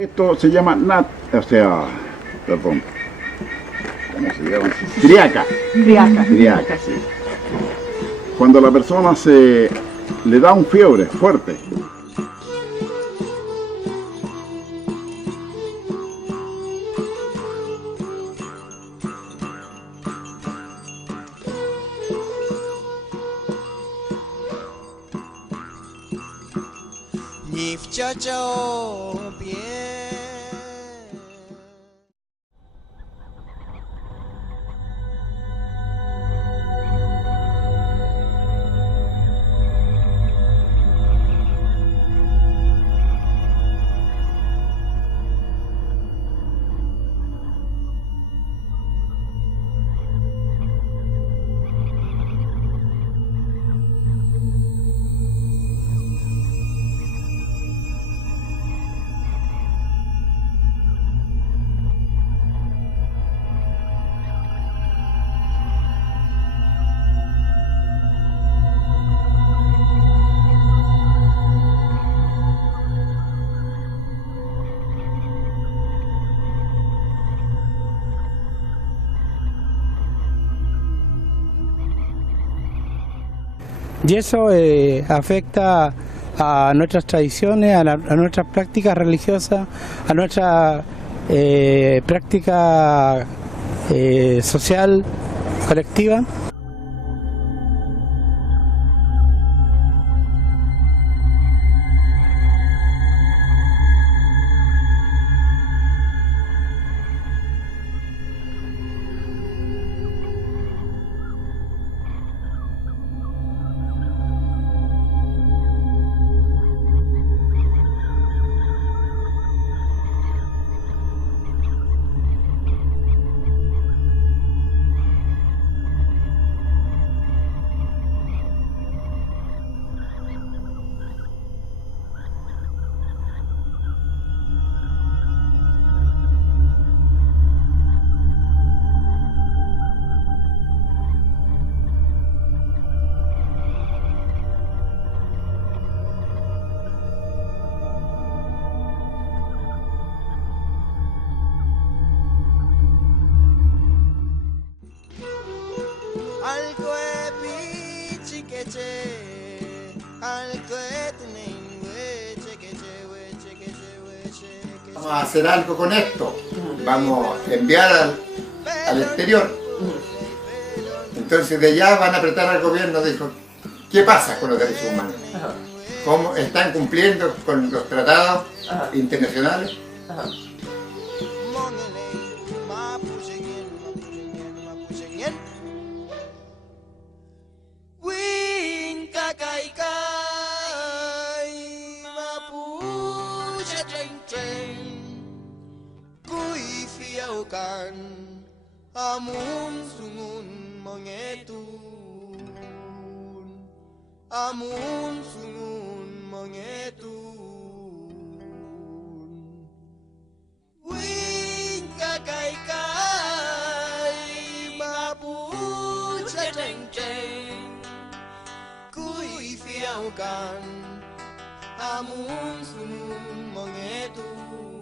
Esto se llama perdón, ¿cómo se llama? Triaca. Triaca, sí. Cuando a la persona le da un fiebre fuerte. Y eso afecta a nuestras tradiciones, a nuestras prácticas religiosas, a nuestra práctica social colectiva. Vamos a hacer algo con esto, vamos a enviar al exterior. Entonces de allá van a apretar al gobierno, dijo, ¿qué pasa con los derechos humanos? ¿Cómo están cumpliendo con los tratados internacionales? Amun sungun mangetun, amun sungun mangetun. Wing kakai kai mapuche cheng cheng, kui fiaukan, amun sungun mangetun.